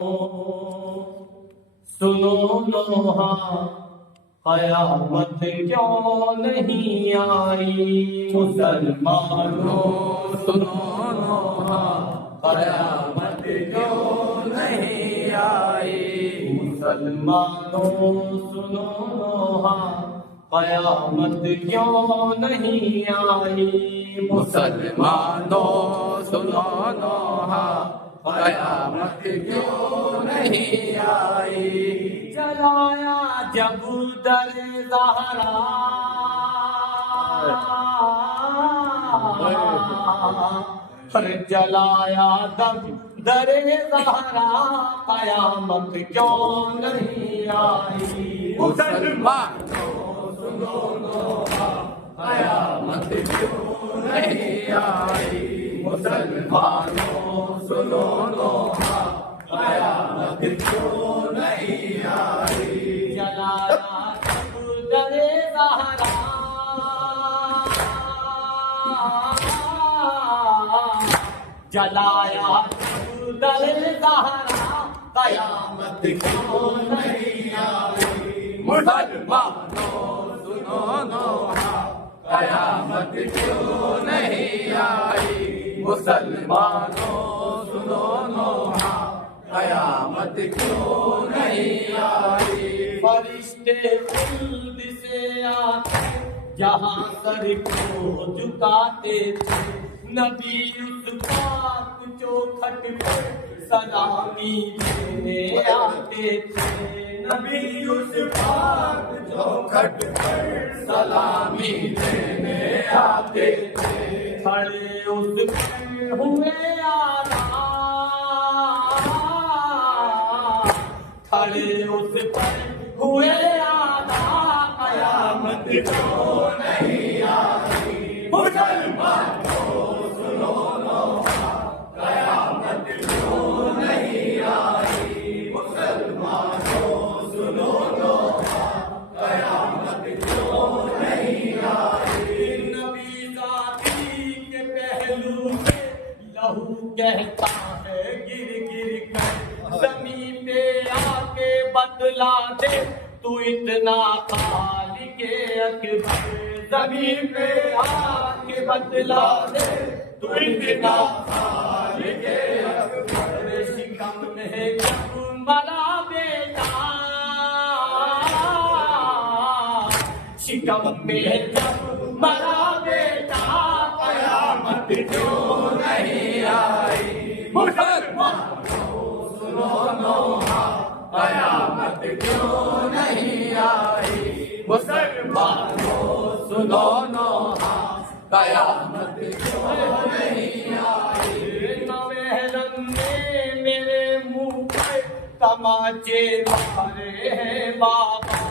سنو نوحہ قیامت کیوں نہیں آئی؟ مسلمانوں سنو نوحہ قیامت کیوں نہیں آئی؟ مسلمانوں سنو نوحہ قیامت کیوں نہیں آئی؟ مسلمانوں سنو نوحہ قیامت کیوں نہیں آئی؟ جلایا جب در زہرا پر جلایا جب در زہرا قیامت کیوں نہیں آئی؟ مسلمانوں سنو نوحہ قیامت کیوں نہیں آئی؟ مسلمانوں سنو نوحہ قیامت کیوں نہیں آئی؟ جلایا جب در زہرا جلایا جب در زہرا قیامت کیوں نہیں آئی؟ مسلمانوں سنو نوحہ قیامت کیوں نہیں آئی؟ مسلمانوں سنو نوحہ قیامت کیوں نہیں آئی؟ فرشتے خلد سے آتے جہاں سر کو جھکاتے تھے، نبی اس پاک چوکھٹ پر سلامی دینے آتے تھے، نبی اس پاک چوکھٹ پر سلامی دینے آتے تھے، کھڑے اس پر ہوئے آدھا، کھڑے اس پر ہوئے آدھا، قیامت کیوں نہیں آئی؟ مسلمانوں سنو نوحہ قیامت کیوں نہیں آئی؟ مسلمانوں سنو نوحہ قیامت کیوں نہیں آئی؟ نبی ذاتی کے پہلو سے لہو کہتا ہے گر گر کر، زمین پہ آ کے بدلا دے تو اتنا خالق اکبر، زمین پہ آ کے بدلا دے تو اتنا خالق اکبر، شکم میں جب مرا بیٹا، شکم میں جب مرا بیٹا، قیامت کیوں نہیں آئی؟ مسلمانوں سنو نوحہ قیامت کیوں نہیں آئی؟ مسلمانوں سنو نوحہ قیامت کیوں نہیں آئی؟ محرم نے میرے منہ پر تماچے مارے ہیں بابا،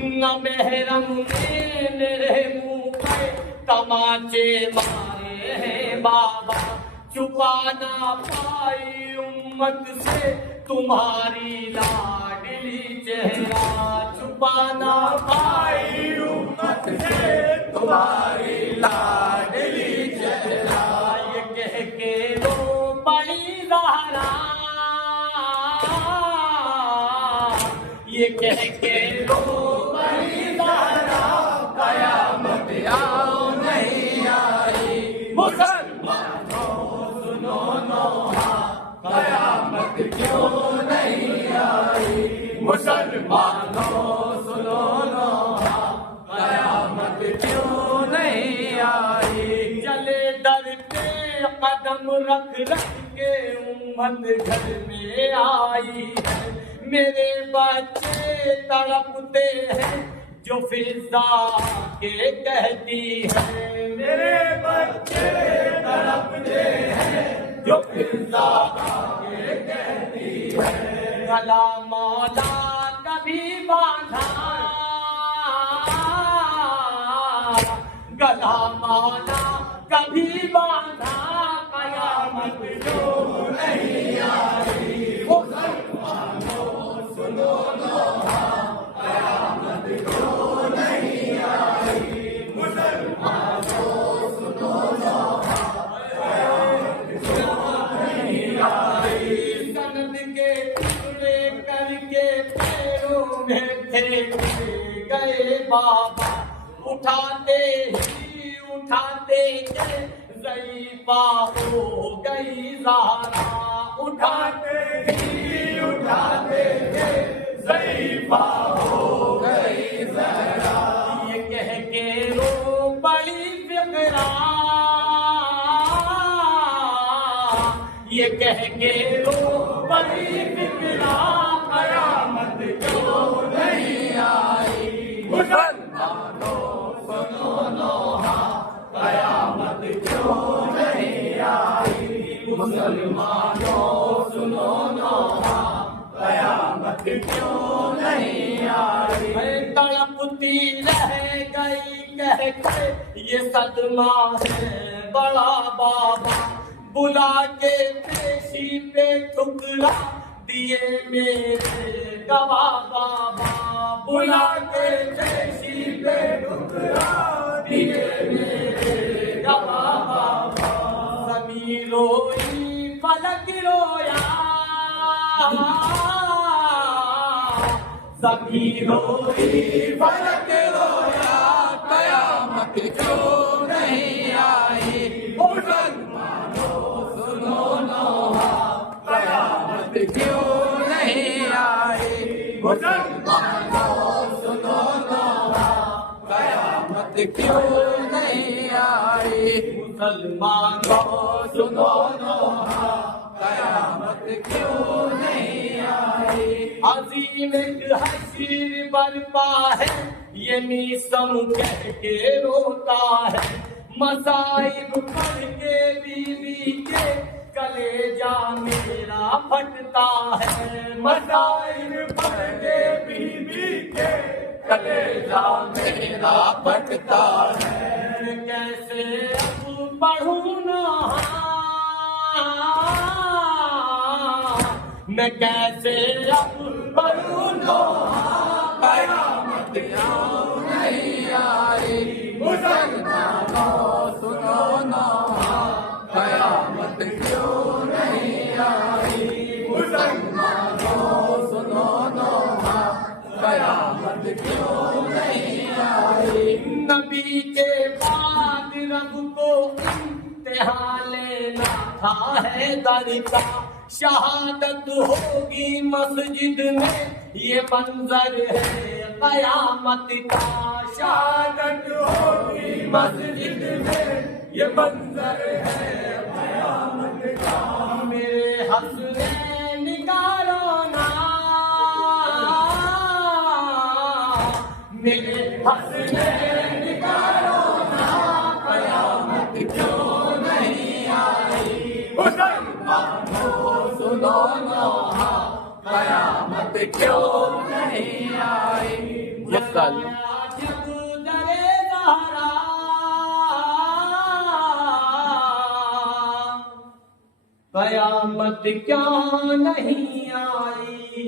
نہ محرم نے میرے منہ پر تماچے مارے ہیں بابا، چھپا نہ پائی امت سے تمہاری لاڈلی چہرہ، چھپا نہ پائی امت سے تمہاری لاڈلی چہرہ، یہ کہہ کے رو پڑی زہرا، یہ کہہ کے رو پڑی زہرا، قیامت کیوں نہیں آئی؟ مسلمانوں سنو نوحہ قیامت کیوں نہیں آئی؟ مسلمانوں سنو نوحہ قیامت کیوں نہیں آئی؟ چلے در پہ قدم رکھ رکھ کے امت گھر میں آئی ہے، میرے بچے تڑپتے ہیں جو فضا کے کہتی ہے، میرے بچے تڑپتے ہیں جو فضا کے کہتی ہے، گلا مولا کبھی باندھا، گلا مولا کبھی باندھا، قیامت کیوں نہیں آئی؟ مسلمانوں سنو نوحہ قیامت کیوں نہیں آئی؟ مسلمانوں بابا اٹھاتے ضعیفہ ہو گئی زہرا اٹھاتے ضعیفہ ہو گئی زہرا یہ کہہ کے رو بڑی فقرا یہ کہہ کے رو بڑی فقرا قیامت کیوں نہیں آئی مسلمانوں سنو نوحہ قیامت کیوں نہیں آئی مسلمانوں سنو نوحہ قیامت کیوں نہیں آئی تڑپتی رہ گئی کہہ کے یہ صدمہ ہے بڑا بابا بلا کے پیشی پہ ٹھکرا دیے میرے گواہ بابا بلا کے پیشی پہ ٹھکرا دیے میرے گواہ بابا زمین روئی فلک رویا زمین روئی فلک رویا قیامت کیوں نہیں آئی مسلمانوں سنو نوحہ قیامت کیوں نہیں آئی مسلمانوں سنو نوحہ قیامت کیوں نہیں آئی مسلمانوں سنو نوحہ قیامت کیوں نہیں آئی عظیم ایک حشر برپا ہے یہ میثم کہہ کے روتا ہے مصائب پڑھ کے بیوی کے کلیجہ میرا پھٹتا ہے مصائب پڑھ کے بیوی کے کلیجہ میرا پھٹتا ہے کیسے اب پڑھوں نوحہ میں کیسے اب پڑھوں نوحہ قیامت کیوں نہیں آئی مسلمانوں سنو نوحہ قیامت کیوں نہیں آئی مسلمانوں سنو نوحہ قیامت کیوں نہیں آئی نبی کے بعد رب کو امتحان لینا تھا ہے در کا شہادت ہوگی مسجد میں یہ منظر ہے قیامت کا شہادت ہوگی مسجد میں یہ منظر ہے قیامت کا میرے حسنین کا رونا میرے حسنین کا رونا قیامت کیوں نہیں آئی مسلمانوں سنو نوحہ قیامت کیوں نہیں آئی جب درے زہرا قیامت کیوں نہیں آئی